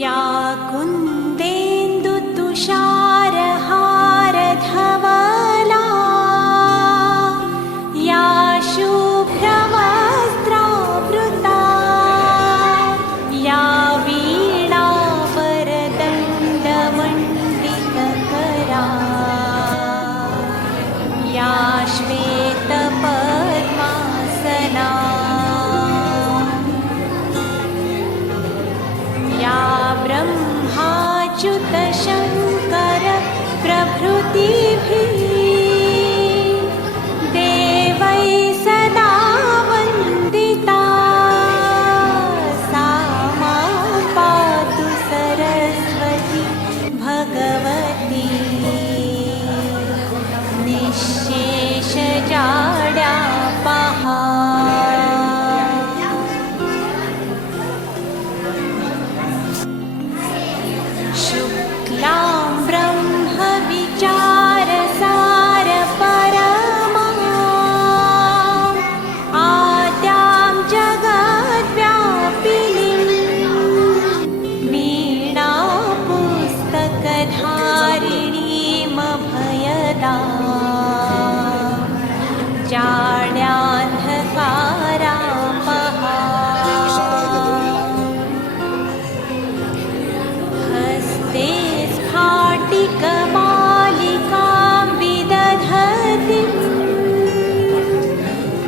या कुन्देन्दु तुषारहारधवला या शुभ्रवस्त्रावृता या वीणावरदण्डमण्डितकरा या श्वेतपद्मासना या ब्रह्माच्युतशङ्कर प्रभृतिभिः देवैः सदा वन्दिता सा मां पातु सरस्वती भगवती निःशेषजाड्यापहा शुक्लां ब्रह्मविचारसारपरमाम् आद्यां जगद्व्यापिनीं वीणापुस्तकधारिणीमभयदां जाड्यान्धकारापहा हस्ते स्फाटिकमालिकां विदधतीं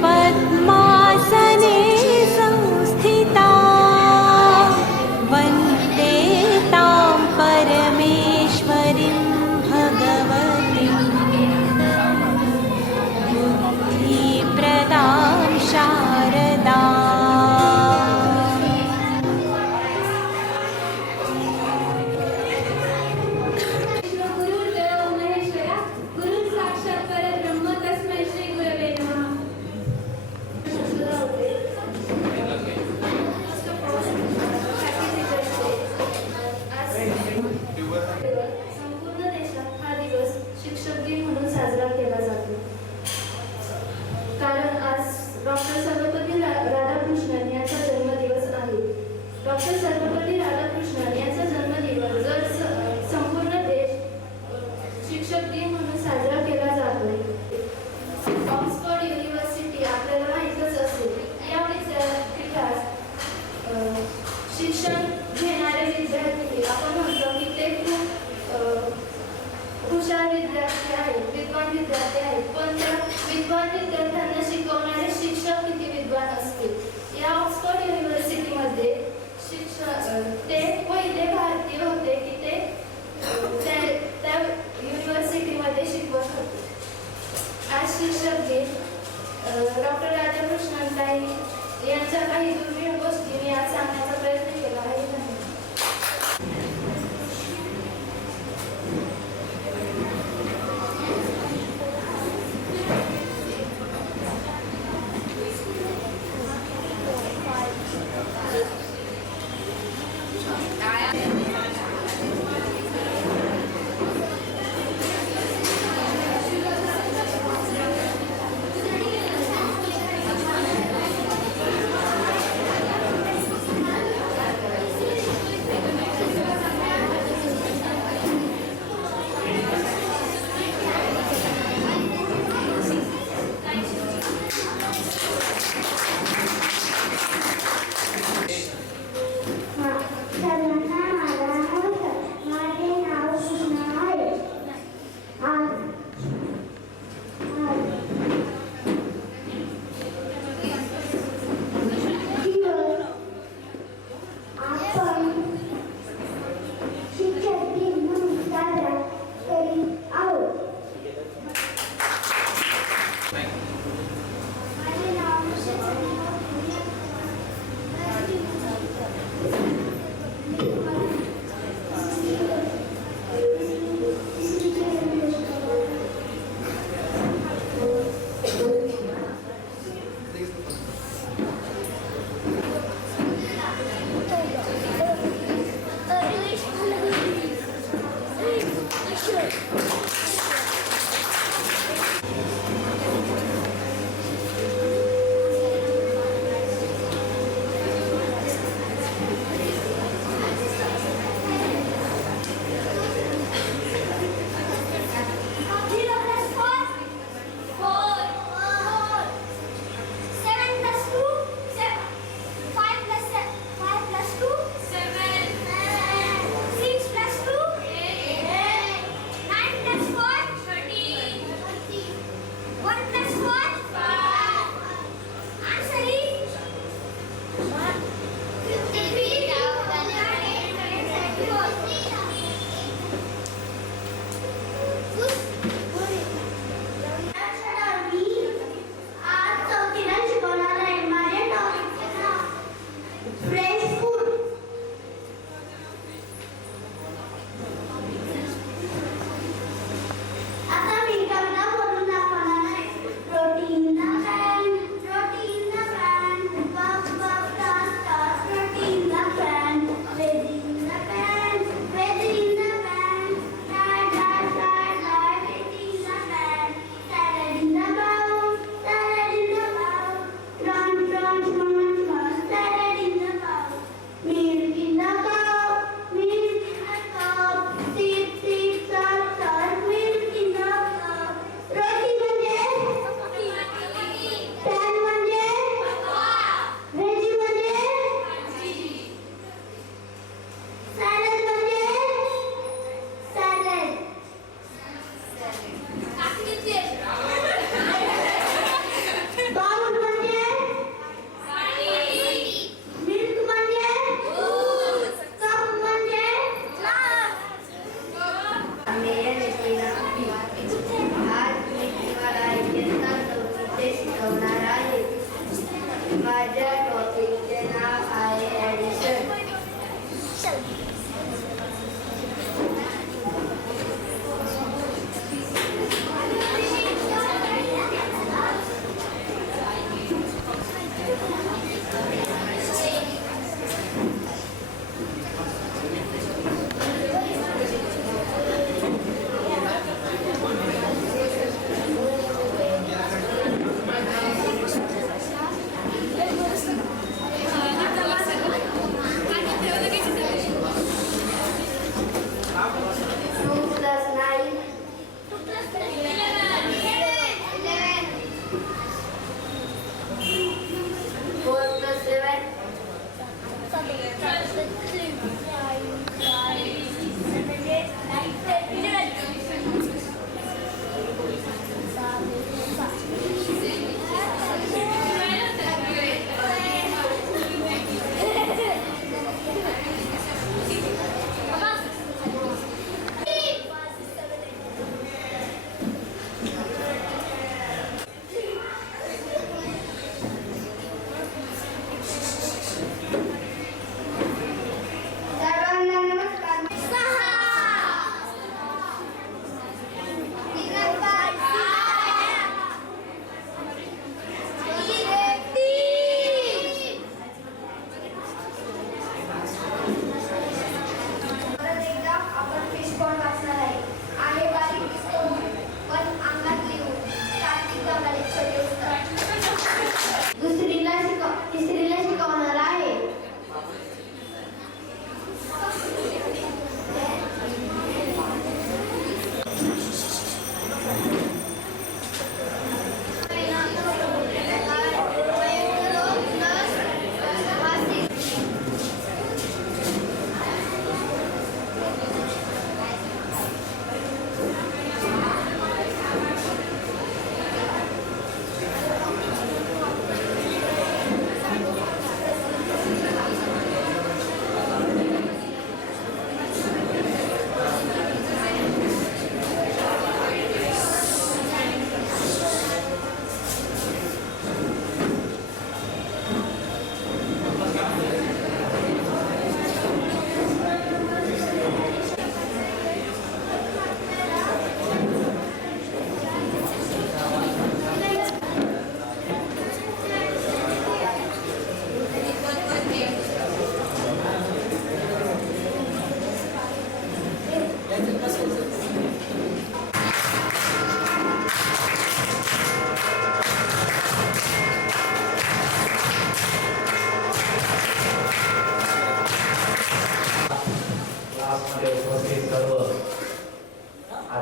पद्मासने संस्थिता वन्दे तां परमेश्वरीं भगवतीं बुद्धिप्रदां शारदाम् गुरुर्देवो महेश्वरा गुरुं साक्षात् परब्रह्म तस्मै श्री गुरवे नमः. संपूर्ण देशात हा दिवस शिक्षक दिन म्हणून साजरा केला जातो. कारण आज डॉक्टर सर्वपल्ली राधाकृष्णन यांचा जन्मदिवस आहे. डॉक्टर सर्वपल्ली राधाकृष्णन यांचा जन्मदिवस जर संपूर्ण देश शिक्षक दिन म्हणून साजरा केला जातो. ऑक्सफर्ड युनिव्हर्सिटी आपल्याला माहीतच असेल. या विद्यापीठात शिक्षण घेणारे विद्यार्थी आपण म्हणतो की ते खूप हुशार विद्यार्थी आहेत, विद्वान विद्यार्थी आहेत. पण त्या विद्वान विद्यार्थ्यांना शिकवणारे शिक्षक किती विद्वान असतील. या ऑक्सफर्ड युनिव्हर्सिटीमध्ये ते पहिले भारतीय होते की ते त्या युनिव्हर्सिटीमध्ये शिकवत होते. आज शिक्षक दिन डॉक्टर राधाकृष्णन ताई यांच्या काही दुर्मिळ गोष्टी मी आज सांगण्याचा प्रयत्न केला आहे.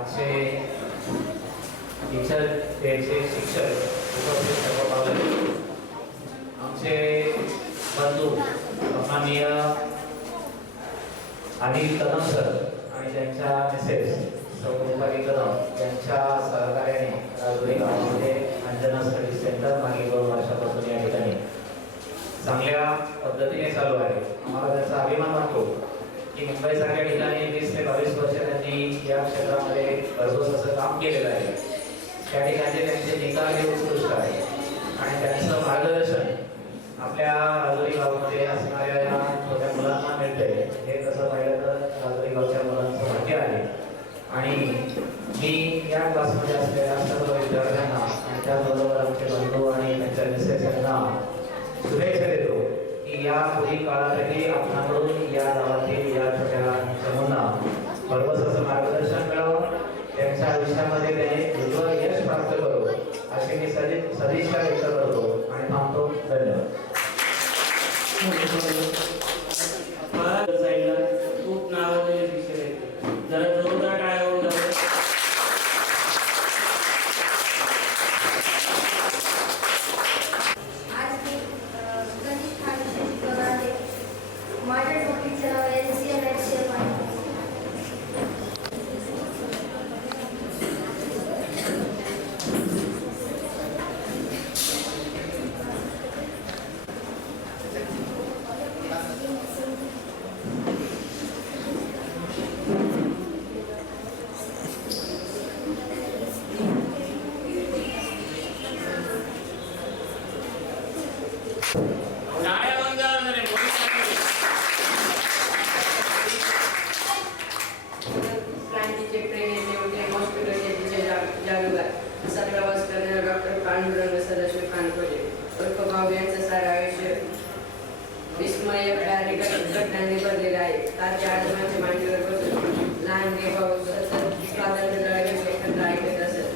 आजचे टीचर त्याचे शिक्षक उपस्थित सर्व पालक, आमचे बंधू माननीय अनिल कदम सर आणि त्यांच्या मिसेस सौभाग्य कदम यांच्या सहकार्याने राजुरी गावामध्ये अंजना स्टडी सेंटर मागील 2 वर्षापासून या ठिकाणी चांगल्या पद्धतीने चालू आहे. आम्हाला त्याचा अभिमान वाटतो की मुंबईसारख्या ठिकाणी 20 ते 22 वर्ष त्यांनी या क्षेत्रामध्ये भरघोस असं काम केलेलं आहे. त्या ठिकाणी त्यांचे निकाल हे उत्कृष्ट आहे आणि त्यांचं मार्गदर्शन आपल्या राजुरी गावामध्ये असणाऱ्या या छोट्या मुलांना मिळते. हे कसं पाहिलं तर राजुरी गावच्या मुलांचं भाग्य आहे आणि मी या क्लासमध्ये असलेल्या सर्व विद्यार्थ्यांना आणि त्याचबरोबर आमचे बंधू आणि त्यांच्या मिसेस यांना शुभेच्छा देतो की या पुढील काळातही आपणाकडून या गावातील या छोट्या मुलांना भरघोस असं मार्गदर्शन मिळावं, त्यांच्या आयुष्यामध्ये त्याने उज्ज्वल यश प्राप्त करू अशी मी सदिच्छा व्यक्त करतो आणि थांबतो. धन्यवाद. खूप नावाजलेले शिक्षक आहेत. जरा जोरदार टाळ्या होऊन जाऊ. आज मी गणित हा विषय शिकवणार आहे. माझ्या टॉपिकचं नाव LCM HCF आहे. टाळ्या होऊन जाऊ रे. क्रांतीचे प्रेरणेचे होते हॉस्पिटलचे तिचे जादूगार असा प्रवास करणारा डॉक्टर पांडुरंग सदाशिव कानकोजे उर्फ भाऊ यांचं सारं आयुष्य विस्मयकारी घटनांनी भरलेलं आहे. तात्या आजोबांच्या मांडीवर बसून लहान भाऊ सतत स्वातंत्र्य लढ्याचे एकत्र ऐकत असत.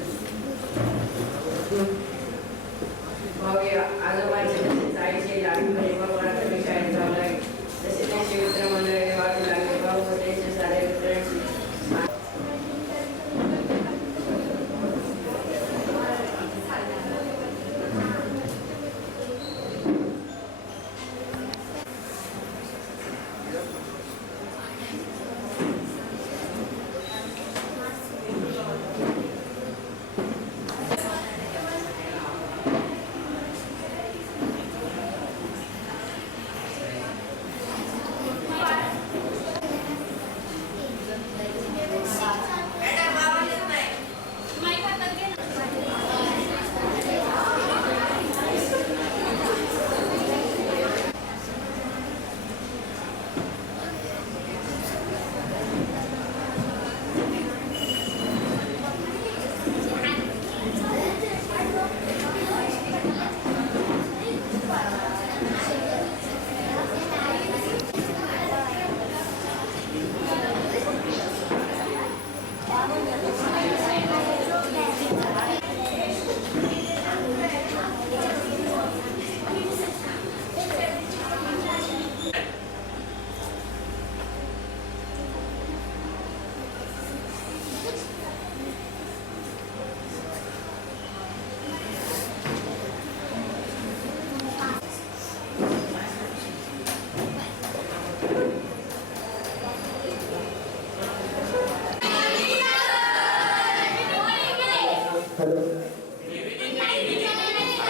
भाऊ आजोबांचे तसेच आईचे लाडू भगवानाकडे शाळेत जाऊ लागले. तसे त्यांचे मित्रमंडळी वाढू लागले. भाऊ व त्यांच्या साऱ्या मित्रांची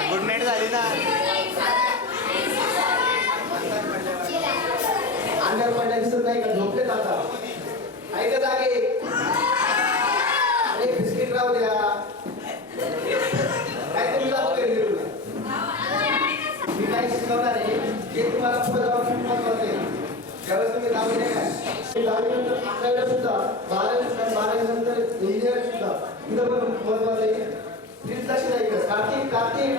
गुड नाईट झाली ना. अंधार पडल्या दिसत नाही का? झोपलेत आता. ऐका जागे. अरे बिस्किट राहू द्या. काय तुम्ही जातो घरी निघून? मी काय शिकवणार आहे हे तुम्हाला पुढे जाऊन खूप महत्वाचं आहे. ज्यावेळेस तुम्ही 10वी नाही काय 10वी नंतर 11वी सुद्धा 12वी नंतर इंजिनियर सुद्धा तिथं पण महत्वाचं आहे. प्लीज लक्ष द्या. कार्तिक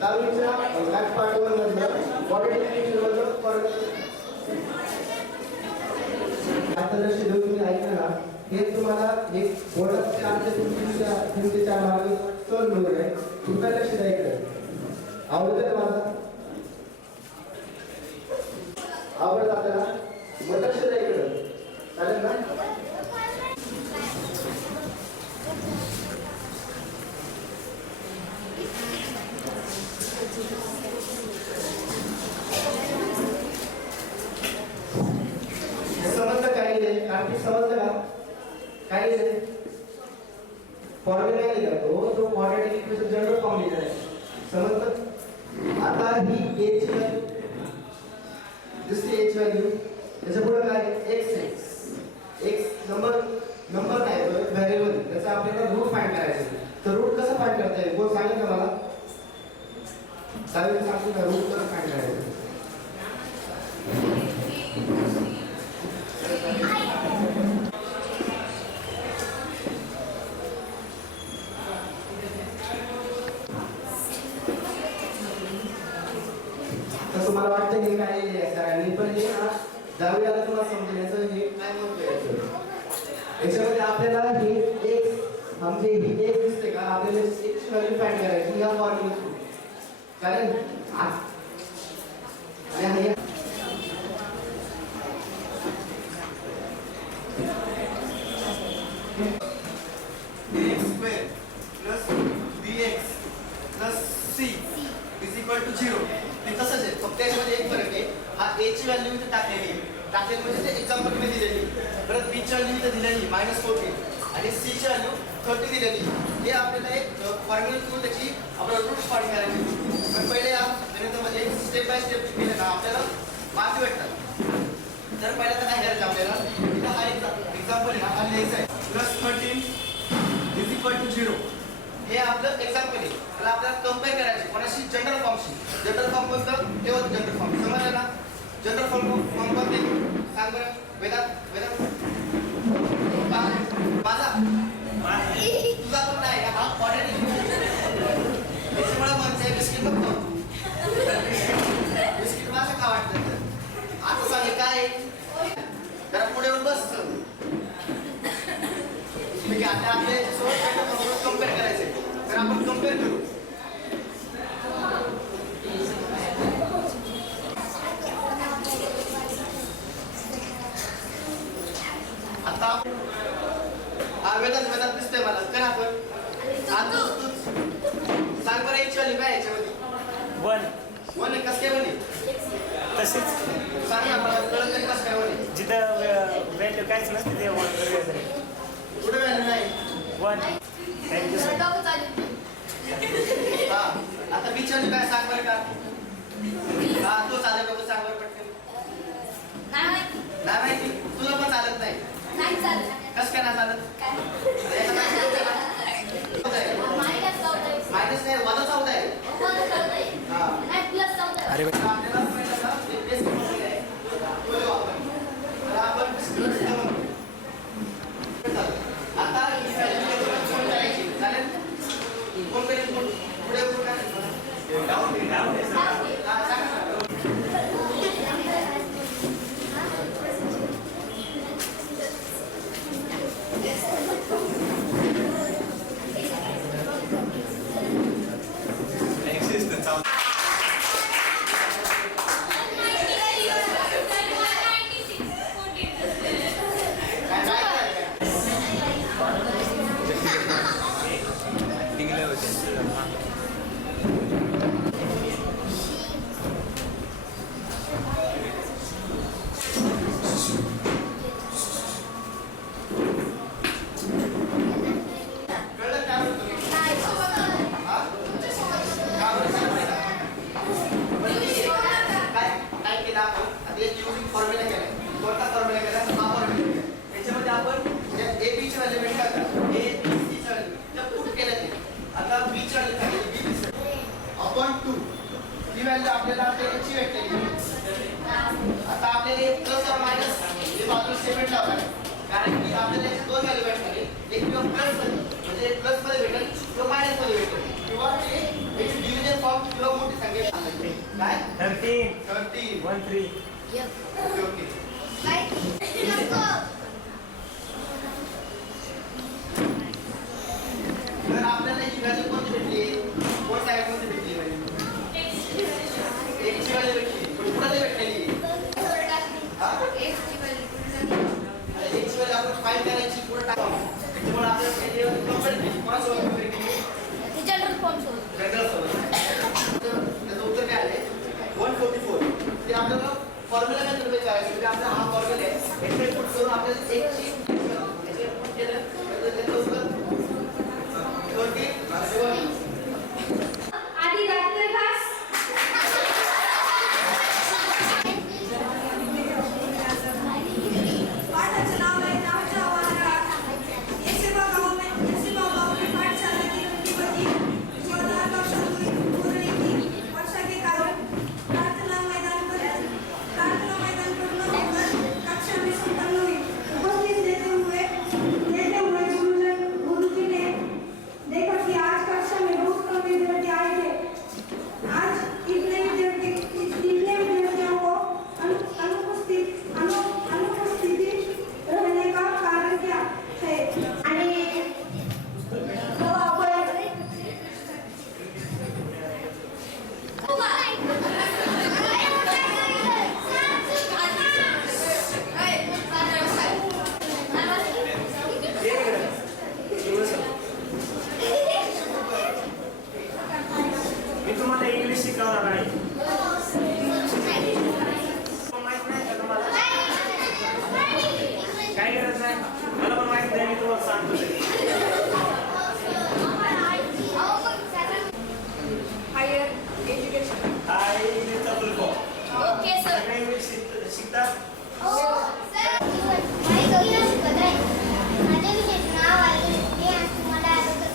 10वीच्या मॅथ्स पार्ट 1 मधलं क्वाड्रॅटिक मधलं आंतरराष्ट्रीय देऊ तुम्ही ऐकलं ना, हे तुम्हाला एक बोर्डाचे आमच्या तुमचे 4 भाग सहज मिळून आहे. तुमच्या लक्ष द्यायचं. आवडतं का माझा? आवडत आपल्याला मग लक्ष द्यायचं. चालेल ना? आणखी समजलं का काय लिहिलंय फॉर्म्युला लिहिला तो क्वाड्रॅटिक इक्वेशन जनरल फॉर्म लिहिलेला आहे समजलं आता ही a ची व्हॅल्यू दिसते a ची व्हॅल्यू त्याच्या पुढे काय x नंबर काय व्हेरिएबल त्याचा आपल्याला रूट फाइंड करायचं तर रूट कसं फाइंड करता येईल कोण सांगेल का मला साहेब सांगतो का रूट कसं फाइंड करायचं तसं मला वाटतं हे काय सरांनी पण हे ना दहावीला तुम्हाला समजण्याचं हे काय म्हणतोय याच्यामध्ये आपल्याला हे एक म्हणजे ही एक दिसते का आपल्याला एक व्हॅल्यू फाइंड करायची या फॉर्म्युला थ्रू कारण आणि हे ax square plus bx plus c is equal to 0 हे तसंच आहे फक्त याच्यामध्ये एक फरक आहे हा a ची व्हॅल्यू इथे टाकलेली टाकलेली म्हणजे ते एक्झाम्पल मध्ये दिलेली परत b ची व्हॅल्यू इथे दिलेली -14 आणि c ची व्हॅल्यू 30 दिलेली हे आपल्याला एक फॉर्म्युला थ्रू त्याची आपल्याला रूट फाइंड करायची पण पहिले या गणितामध्ये स्टेप बाय स्टेप केलं ना आपल्याला मार्क भेटतात तर पहिल्यांदा काय करायचं आपल्याला इथं हा एक्झाम्पल आहे ना हा लिहायचा आहे +13 is equal to 0 हे आपलं एक्झाम्पल आहे त्याला आपल्याला कंपेअर करायचे कोणाशी जनरल फॉर्म कोणतं हे होतं जनरल फॉर्म समजलं ना जनरल फॉर्म कोणते सांग बरं वेदांत माझा तुझा पण नाही हा क्वाड्रॅटिक त्याच्यामुळे म्हणते बिस्किट बघतो बिस्किट माझं का वाटतं आता सांगे काय जरा पुढे येऊन बस आता आपल्या कंपेअर करायचे तर आपण कंपेअर करू आता वेदांत दिसतंय मला कर आपण आता तूच सांग बरं याची वाली काय याच्यामध्ये वन आहे कसं काय बने तसेच सांग ना मला कळत नाही कसं काय बने जिथं व्हॅल्यू काहीच नसते ते वन कुठे व्हॅल्यू नाही वन थँक्यू सर हा आता बिचारी काय सांग बरं का हा तो चालेल का सांग बरं पटकन नाही माहिती तुला पण चालत नाही कसं काय नाही चालत मायनस नाही वजा 14 आहे हा अरे आपल्याला पहिल्यांदा बेस करून आहे तर आपण आता ही व्हॅल्यू करायची चालेल कोण करेल पुढे फॉर्म्युला केला कोणता फॉर्म्युला केला हा फॉर्म्युला याच्यामध्ये आपण ए बी ची व्हॅल्यू भेटतात ए बी सी ची व्हॅल्यू त्या पुट केल्या आता बी ची व्हॅल्यू काय अपॉन 2 ही व्हॅल्यू आपल्याला याची भेटली आता आपल्याला प्लस और मायनस हे बाजू सेपरेट लावणार कारण की आपल्याला दोन व्हॅल्यू भेटणार एक किंवा प्लस म्हणजे एक प्लस मध्ये भेटेल किंवा मायनस मध्ये भेटेल किंवा ते एक डिव्हिजन फॉर्म किंवा मोठी संख्या काय 13 13 ओके ओके तर आपल्याला ही व्हॅल्यू कोणती भेटली कोण साईड कोणती भेटली एक ची व्हॅल्यू भेटली पण कुठे भेटलेली एक ची व्हॅल्यू आपण फाइंड करायची पुढे टाकावं त्यामुळे आपल्याला कंपेअर कोणासोबत कंपेअर केली जनरल फॉर्म सोबत त्याचं उत्तर काय आले 144 ते आपल्याला फॉर्म्युला काय तुम्ही काय म्हणजे आपला हा फॉर्म्युला आहे याचे पुट करून आपल्याला एक ची याचे पुट केलं तर त्याचं उत्तर 21 आधी डॉक्टर घास पाठाचं नाव आहे नावच्या वानरात येसेबा गावची पाठशाला की गणपती 14 वर्षापूर्वी पूर्ण येते वर्षा के कारण प्रार्थना मैदान करून कक्षा में संपन्न हुई उपस्थित देते हुए गुरुजी ने देखा कि आज कक्षा में बहुत कम विद्यार्थी आए थे। आज इतने विद्यार्थियों को अनुपस्थिति रहने का कारण क्या है? आणि मी तुम्हाला इंग्लिश शिकवणार आहे माहित नाही का तुम्हाला काय गरज नाही मला पण माहित नाही मी तुम्हाला सांगतो हायर एज्युकेशन हाय इंग्लिशचा फुल फॉर्म ओके सर सगळे इंग्लिश शिकतात हो सर माझ्या विषयाचे नाव आहे मी आज तुम्हाला आरोग्य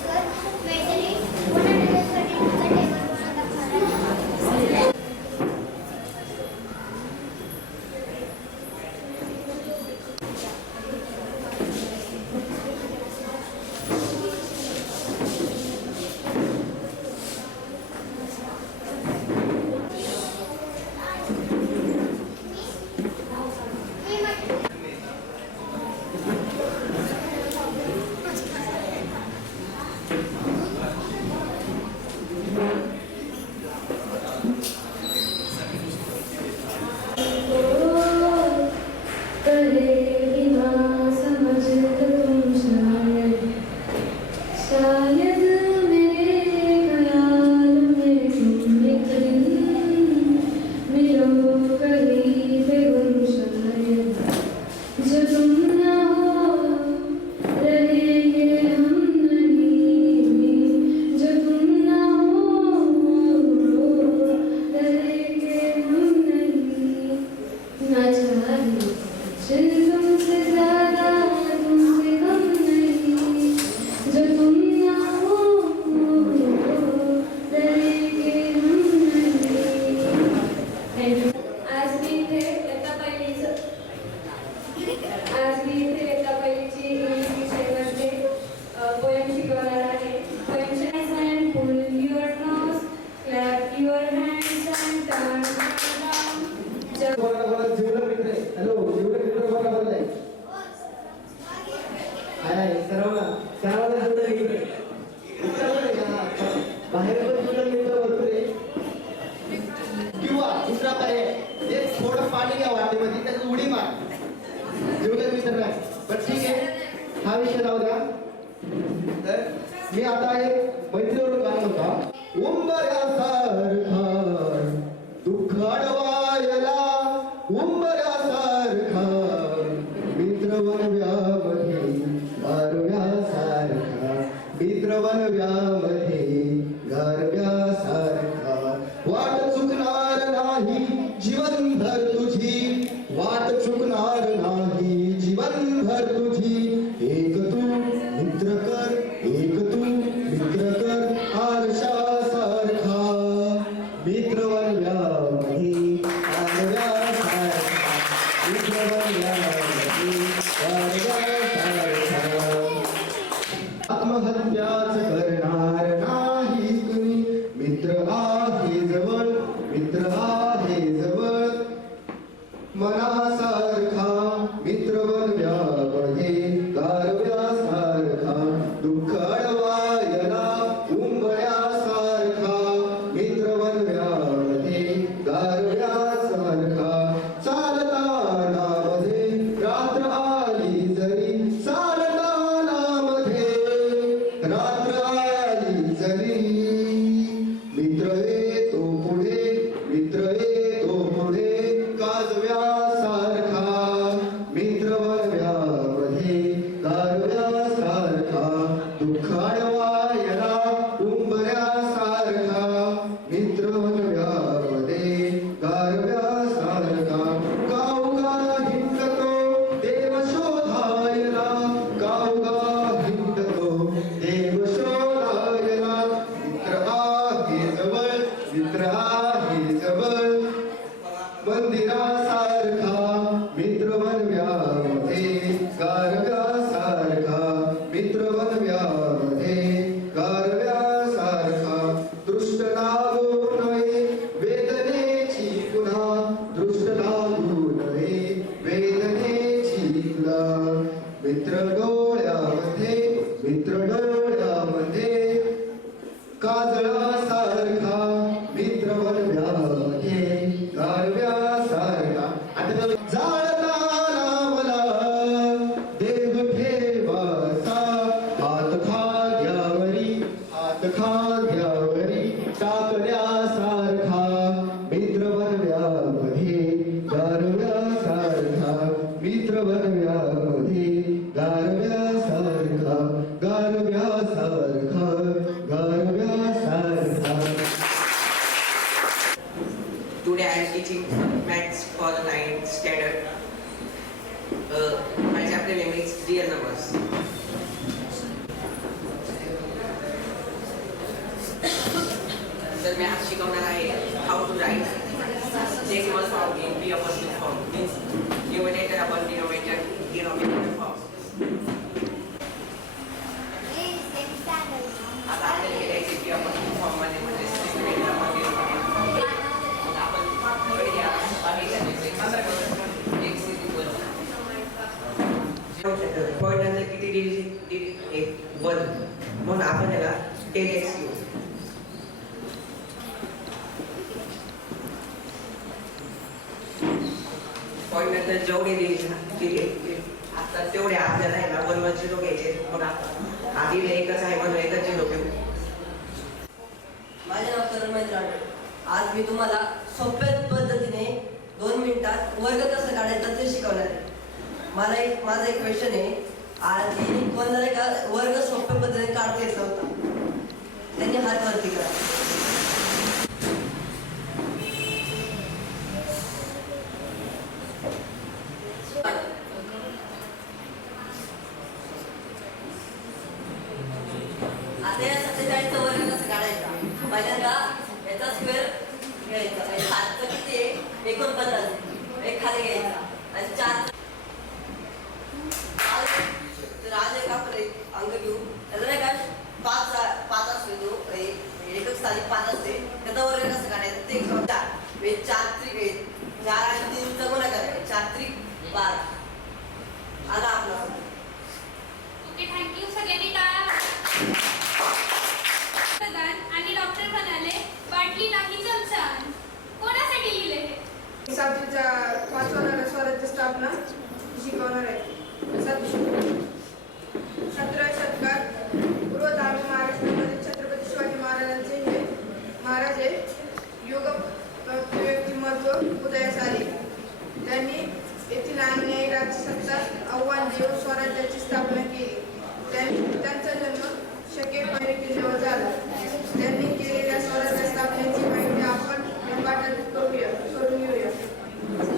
मेडिकली 130 टेबल बनवून दाखवणार किंवा दुसरा पर्याय एक थोडं पाणी घ्या वाटेमध्ये त्याची उडी मार जीवलग मित्र नाही पण ठीक आहे हा विषय जाऊ द्या तर मी आता एक मैत्रीवरून गाणं होता उंबऱ्यासारखा दुःख अडवायला उंबऱ्यासारखा मित्र वनव्यामध्ये गारव्यासारखा मित्र वनव्यामध्ये गारव्यासारखा वाट चुकणार नाही जीवनभर तुझी वाट चुकणार नाही जीवनभर तुझी एक तू मित्र कर एक तू मित्र कर आरशासारखा मित्र वनव्यामध्ये गारव्यासारखा मित्र वनव्यामध्ये गारव्यासारखा आत्महत्याच करणार नाही कुणी मित्र आहे जवळ मित्र आहे जवळ मनासारखा मित्र बनव्यामध्ये गारव्यासारखा दुःख अडवायला उंबऱ्यासारखा मित्र बनव्यामध्ये गारव्यासारखा चालताना मध्ये रात्र आली जरी चालताना मध्ये रात्र आली जरी मित्र येतो पुढे मित्र येतो पुढे काजव्या standard. My chapter name is real numbers. तर मी आज शिकवणार आहे how to write decimal form in P apostrophe form, means numerator upon denominator form. आता आपल्याला लिहायचे P apostrophe form मध्ये म्हणजे numerator upon denominator. आपण पहिल्या बाकीच्या x is equal पॉईंट नंतर किती डिजिट 1 म्हणून आपण याला 10x घेऊ. पॉईंट नंतर जेवढे दिले आता तेवढे आपल्याला आहे ना 1 1 0 घ्यायचे. मग आधी एकच आहे म्हणून एकच 0 घेऊ. माझे नाव तरुण महेंद्र राठोड. आज मी तुम्हाला सोप्या पद्धतीने 2 मिनिटात वर्ग कसं काढायचा ते शिकवणार आहे. माझा एक क्वेश्चन आहे. आधी कोणाला का वर्ग सोप्या पद्धतीने काढता येत नव्हता, त्यांनी हात वरती करा. आता या 47चा वर्ग कसं काढायचा? पहिल्यांदा याचा स्क्वेअर घ्यायचा. 7चं किती आहे? 49. एक खाली घ्यायचा आणि 4. तर आज एक आपण एक अंक घेऊ. त्याला नाही का 5 असतो तो एकच स्थानी 5 असते. त्याचा वर्ग कसं काढायचा ते 4. 4 त्रिक 4 आणि 3चा गुणाकार आहे. 4 त्रिक 12. आला आपला. Okay, thank you. सगळ्यांनी टाळ्या. आणि डॉक्टर म्हणाले बाटली नाही चमचा. कोणासाठी लिहिले हे? 7वीच्या 5व्या स्वराज्य स्थापना शिकवणार आहे. 17व्या शतकात पूर्व धार्मिक महाराष्ट्रामध्ये छत्रपती शिवाजी महाराजांचे हे महाराज हे योग व्यक्तिमत्व उदयास आले. त्यांनी येथील अन्यायी राज्यसत्ता आव्हान देऊन स्वराज्याची स्थापना केली. त्यांचा जन्म शकेपणे किल्ल्यावर झाला. त्यांनी केलेल्या स्वराज्य स्थापनेची माहिती आपण या पाठात करून घेऊया.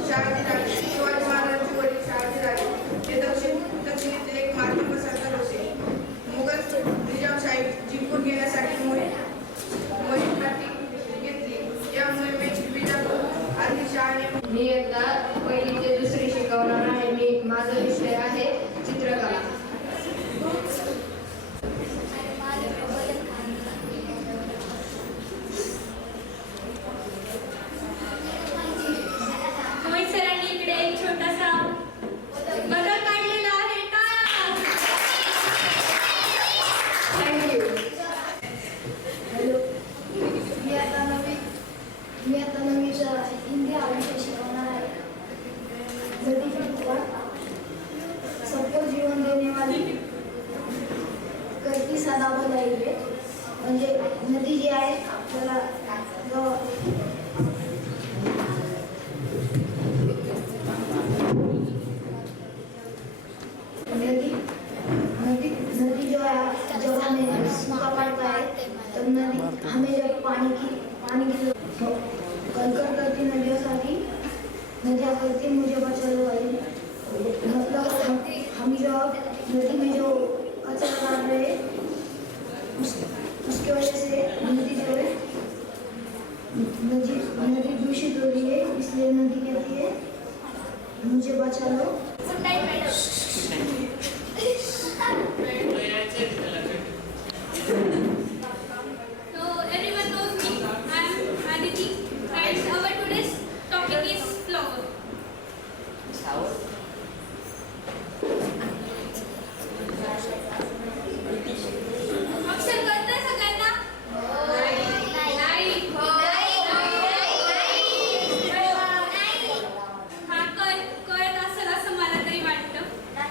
शहाजी राजे. शिवाजी महाराजांचे वडील शहाजी राजे हे दक्षिणेतील एक मार्मिक सरदार होते. मुघल निजामशाही जिंकून घेण्यासाठी मोहीम हाती घेतली. या मोहिमेत बिजापूर आदिलशहाने. मी एकदा पहिली ते दुसरी शिकवणार आहे. माझा विषय आहे चित्रकला. मोहित सरांनी इकडे एक छोटासा बदल काढलेला आहे. थँक्यू. हॅलो, मी आता नवीन हिंदी हा विषय शिकवणार आहे. नदी की पुकार सबको जीवन देने वाली करती सदा बदलाइए. म्हणजे नदी जी आहे आपल्याला नदी जो है जब हमें सूखा पड़ता है तब नदी हमें जब पानी की कलकल करती नदियाँ करती मुझे बचा लो भाई. मतलब हम जो नदी में जो कचरा डाल रहे हैं उसके वजह से नदी जो है नदी दूषित हो रही है. इसलिए नदी कहती है मुझे बचा low. Good Knight madam. So everyone knows me. I am Aditi and our today's topic is flower. अक्षर कळतंय सगळ्यांना? नाही. हा कळत असेल असं मला तरी वाटतं. काय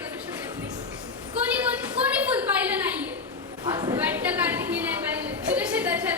करू शकत नाही. कोणी फुल पाहिलं नाहीये वाटतं. कार्तिकने नाही पाहिलं. तुझ्या शेजारच्या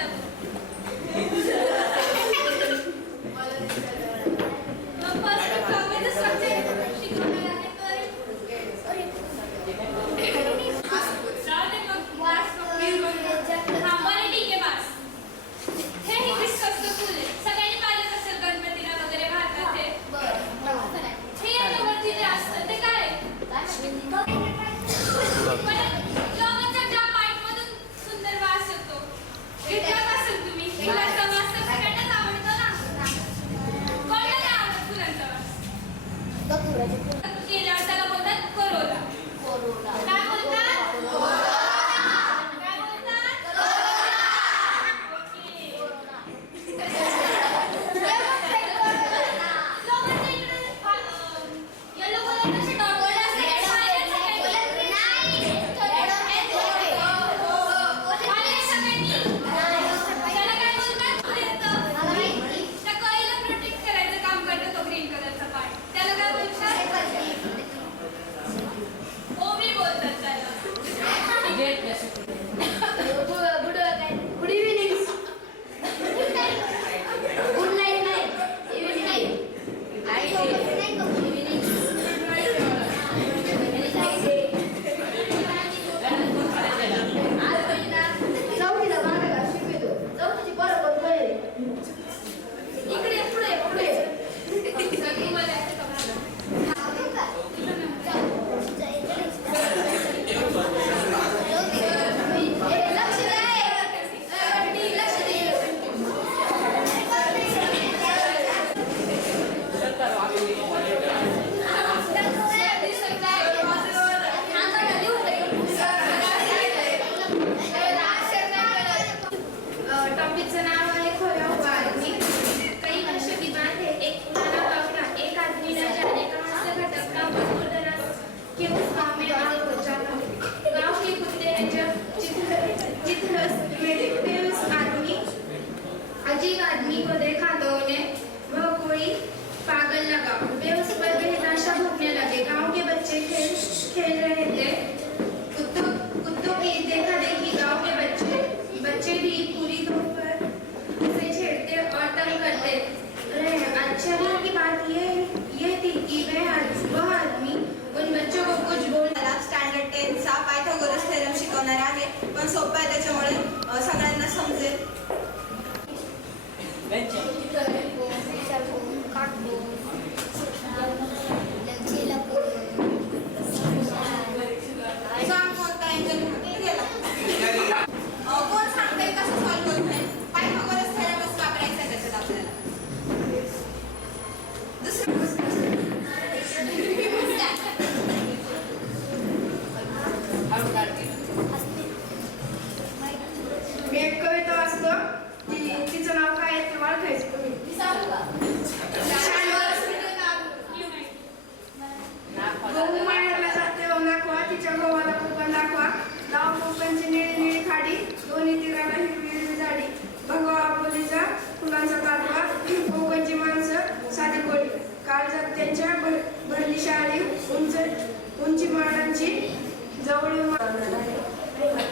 जवळ आहे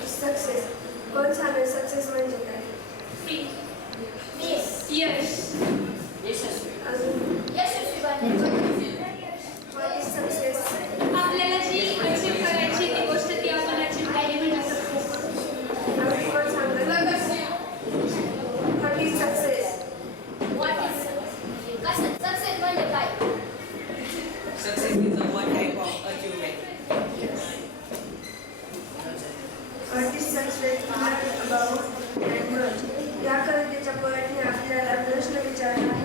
सक्सेस. कोण सांगेल सक्सेस म्हणजे काय? यश. अजून What is success? आपल्याला जी अचीव करायची ती गोष्ट ती आपण अचीव केली म्हणजे सक्सेस. अजून कोण सांगेल? What is success? सक्सेस म्हणजे काय? Success is a one type of achievement. What is success? About and what? या कवितेच्या पोएटने आपल्याला प्रश्न विचारला आहे.